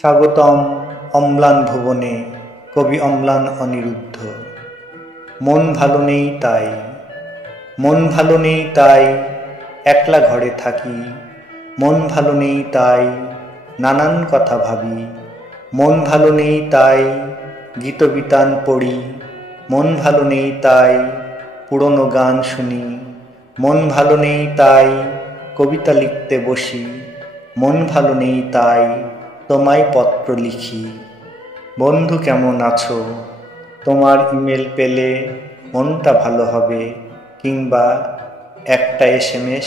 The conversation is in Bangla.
স্বাগতম অম্লান ভুবনে, কবি অম্লান অনিরুদ্ধ। মন ভালো নেই তাই, মন ভালো নেই তাই একলা ঘরে থাকি। মন ভালো নেই তাই নানান কথা ভাবি। মন ভালো নেই তাই গীতবিতান পড়ি। মন ভালো নেই তাই পুরনো গান শুনি। মন ভালো নেই তাই কবিতা লিখতে বসি। মন ভালো নেই তাই তোমায় পত্র লিখি। বন্ধু কেমন আছো? তোমার ইমেল পেলে মনটা ভালো হবে, কিংবা একটা SMS।